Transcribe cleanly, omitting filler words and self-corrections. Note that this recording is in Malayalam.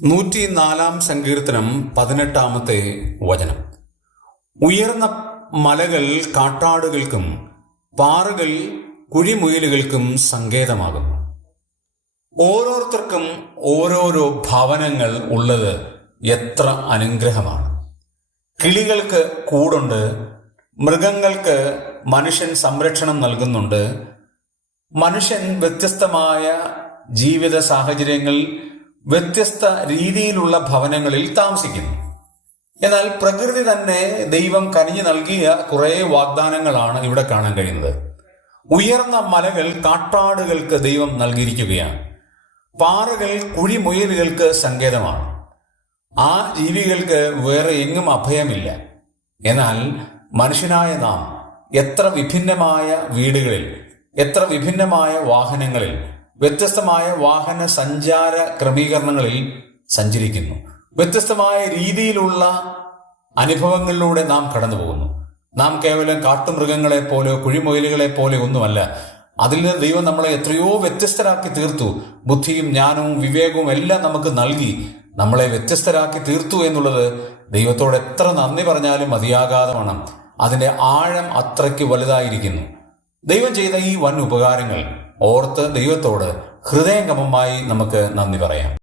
104 സങ്കീർത്തനം 18 വചനം. ഉയർന്ന മലകൾ കാട്ടാടുകൾക്കും പാറകൾ കുഴിമുയലുകൾക്കും സങ്കേതമാകുന്നു. ഓരോരുത്തർക്കും ഓരോരോ ഭവനങ്ങൾ ഉള്ളത് എത്ര അനുഗ്രഹമാണ്. കിളികൾക്ക് കൂടുണ്ട്, മൃഗങ്ങൾക്ക് മനുഷ്യൻ സംരക്ഷണം നൽകുന്നുണ്ട്. മനുഷ്യൻ വ്യത്യസ്തമായ ജീവിത സാഹചര്യങ്ങൾ വ്യത്യസ്ത രീതിയിലുള്ള ഭവനങ്ങളിൽ താമസിക്കുന്നു. എന്നാൽ പ്രകൃതി തന്നെ ദൈവം കനിഞ്ഞു നൽകിയ കുറെ വാഗ്ദാനങ്ങളാണ് ഇവിടെ കാണാൻ കഴിയുന്നത്. ഉയർന്ന മലകൾ കാട്ടാടുകൾക്ക് ദൈവം നൽകിയിരിക്കുകയാണ്. പാറകൾ കുഴിമുയലുകൾക്ക് സങ്കേതമാണ്. ആ ജീവികൾക്ക് വേറെ എങ്ങും അഭയമില്ല. എന്നാൽ മനുഷ്യനായ നാം എത്ര വിഭിന്നമായ വീടുകളിൽ, എത്ര വിഭിന്നമായ വാഹനങ്ങളിൽ, വ്യത്യസ്തമായ വാഹന സഞ്ചാര ക്രമീകരണങ്ങളിൽ സഞ്ചരിക്കുന്നു. വ്യത്യസ്തമായ രീതിയിലുള്ള അനുഭവങ്ങളിലൂടെ നാം കടന്നു പോകുന്നു. നാം കേവലം കാട്ടുമൃഗങ്ങളെ പോലെ കുഴിമുയലുകളെ പോലെ ഒന്നുമല്ല. അതിൽ നിന്ന് ദൈവം നമ്മളെ എത്രയോ വ്യത്യസ്തരാക്കി തീർത്തു. ബുദ്ധിയും ജ്ഞാനവും വിവേകവും എല്ലാം നമുക്ക് നൽകി നമ്മളെ വ്യത്യസ്തരാക്കി തീർത്തു എന്നുള്ളത് ദൈവത്തോട് എത്ര നന്ദി പറഞ്ഞാലും മതിയാകാതെ അതിന്റെ ആഴം അത്രയ്ക്ക് വലുതായിരിക്കുന്നു. ദൈവം ചെയ്ത ഈ വൻ ഉപകാരങ്ങൾ ഓർത്ത് ദൈവത്തോട് ഹൃദയംഗമമായി നമുക്ക് നന്ദി പറയാം.